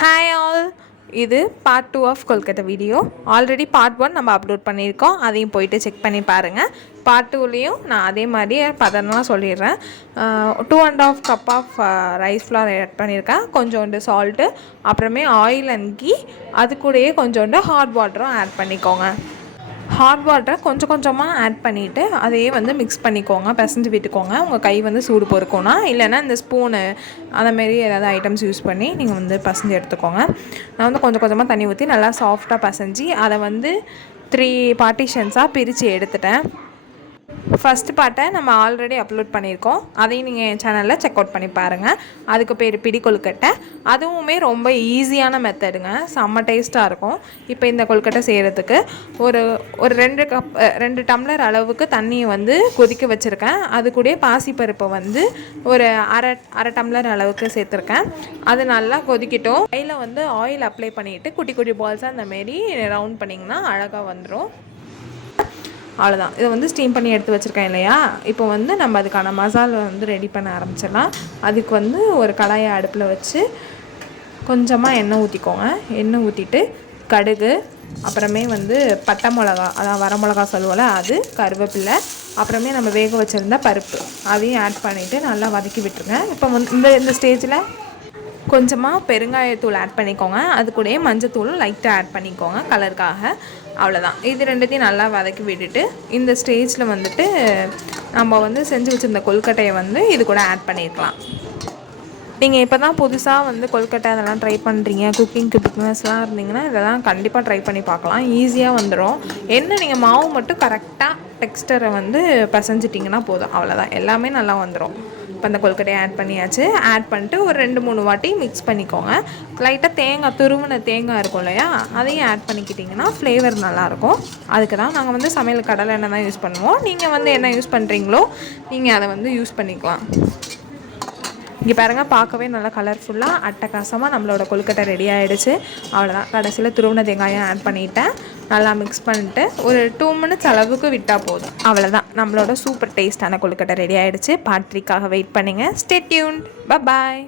Hi all, இது part 2 of Kolkata video. Already part 1 நம்ம upload பண்ணியிருக்கோம், அதையும் போயிட்டு செக் பண்ணி பாருங்கள். பார்ட் 2லேயும் நான் அதே மாதிரி பதம்லாம் சொல்லிடுறேன். 2.5 cup of rice flour add பண்ணியிருக்கேன், கொஞ்சோண்டு சால்ட்டு, அப்புறமே ஆயில் அண்ட் கீ, அது கூடயே கொஞ்சோண்டு ஹாட் வாட்டரும் ஆட் பண்ணிக்கோங்க. ஹாட் வாட்டரை கொஞ்சம் கொஞ்சமாக ஆட் பண்ணிவிட்டு அதையே மிக்ஸ் பண்ணிக்கோங்க, பிசைஞ்சு விட்டுக்கோங்க. உங்கள் கை சூடு பொறுக்கும்னா, இல்லைன்னா இந்த ஸ்பூனு அந்தமாரி ஏதாவது ஐட்டம்ஸ் யூஸ் பண்ணி நீங்கள் பிசைஞ்சு எடுத்துக்கோங்க. நான் கொஞ்சம் கொஞ்சமாக தண்ணி ஊற்றி நல்லா சாஃப்டாக பிசைஞ்சு அதை 3 பார்ட்டிஷன்ஸாக பிரித்து எடுத்துட்டேன். ஃபஸ்ட்டு பார்ட்டை நம்ம ஆல்ரெடி அப்லோட் பண்ணியிருக்கோம், அதையும் நீங்கள் என் சேனலில் செக் அவுட் பண்ணி பாருங்கள். அதுக்கு பேர் பிடி கொழுக்கட்டை. அதுவுமே ரொம்ப ஈஸியான மெத்தடுங்க, செம்ம டேஸ்ட்டாக இருக்கும். இப்போ இந்த கொழுக்கட்டை செய்கிறதுக்கு ஒரு 2 டம்ளர் அளவுக்கு தண்ணியை கொதிக்க வச்சுருக்கேன். அது கூட பாசிப்பருப்பை ஒரு அரை டம்ளர் அளவுக்கு சேர்த்துருக்கேன். அது நல்லா கொதிக்கட்டும். கையில் ஆயில் அப்ளை பண்ணிவிட்டு குட்டி குட்டி பால்ஸாக அந்தமாரி ரவுண்ட் பண்ணிங்கன்னா அழகாக வந்துடும். அவ்வளோதான். இதை ஸ்டீம் பண்ணி எடுத்து வச்சுருக்கேன் இல்லையா. இப்போ நம்ம அதுக்கான மசாலா ரெடி பண்ண ஆரம்பிச்சிடலாம். அதுக்கு ஒரு கடாயை அடுப்பில் வச்சு கொஞ்சமாக எண்ணெய் ஊற்றிக்கோங்க. எண்ணெய் ஊற்றிட்டு கடுகு, அப்புறமே பட்டை மிளகா, அதான் வர மிளகா சொல்லுவோம்ல, அது, கருவேப்பிலை, அப்புறமே நம்ம வேக வச்சுருந்த பருப்பு, அதையும் ஆட் பண்ணிவிட்டு நல்லா வதக்கி விட்டுருங்க. இப்போ இந்த ஸ்டேஜில் கொஞ்சமாக பெருங்காயத்தூள் ஆட் பண்ணிக்கோங்க. அது கூடயே மஞ்சத்தூளும் லைட்டாக ஆட் பண்ணிக்கோங்க கலருக்காக. அவ்வளோதான். இது ரெண்டுத்தையும் நல்லா வதக்கி விட்டுட்டு இந்த ஸ்டேஜில் நம்ம செஞ்சு வச்சுருந்த கொழுக்கட்டையை இது கூட ஆட் பண்ணியிருக்கலாம். நீங்கள் இப்போ தான் புதுசாக கொழுக்கட்டை அதெல்லாம் ட்ரை பண்ணுறீங்க, குக்கிங்க்கு பிக்னஸ்லாம் இருந்தீங்கன்னா இதெல்லாம் கண்டிப்பாக ட்ரை பண்ணி பார்க்கலாம். ஈஸியாக வந்துடும். என்ன நீங்கள் மாவு மட்டும் கரெக்டாக டெக்ஸ்டரை பிசைஞ்சிட்டிங்கன்னா போதும், அவ்வளோதான், எல்லாமே நல்லா வந்துடும். இப்போ அந்த கொழுக்கட்டையை ஆட் பண்ணியாச்சு. ஆட் பண்ணிட்டு ஒரு 2-3 வாட்டி மிக்ஸ் பண்ணிக்கோங்க. லைட்டாக துருவின தேங்காய் இருக்கும் இல்லையா, அதையும் ஆட் பண்ணிக்கிட்டிங்கன்னா ஃப்ளேவர் நல்லாயிருக்கும். அதுக்கு தான் நாங்கள் சமையல் கடலை எண்ணெய் தான் யூஸ் பண்ணுவோம். நீங்கள் என்ன யூஸ் பண்ணுறீங்களோ நீங்கள் அதை யூஸ் பண்ணிக்கலாம். இங்கே பாருங்கள், பார்க்கவே நல்லா கலர்ஃபுல்லாக அட்டகாசமாக நம்மளோட கொழுக்கட்டை ரெடி ஆகிடுச்சு. அவ்வளோதான். கடைசியில் துருவின தேங்காயும் ஆட் பண்ணிவிட்டேன். நல்லா மிக்ஸ் பண்ணிட்டு ஒரு 2 மினிட்ஸ் அளவுக்கு விட்டால் போதும். அவ்வளோதான், நம்மளோட சூப்பர் டேஸ்டான கொழுக்கட்டை ரெடி ஆகிடுச்சு. பார்ட் 3க்காக வெயிட் பண்ணுங்கள். Stay tuned. Bye bye.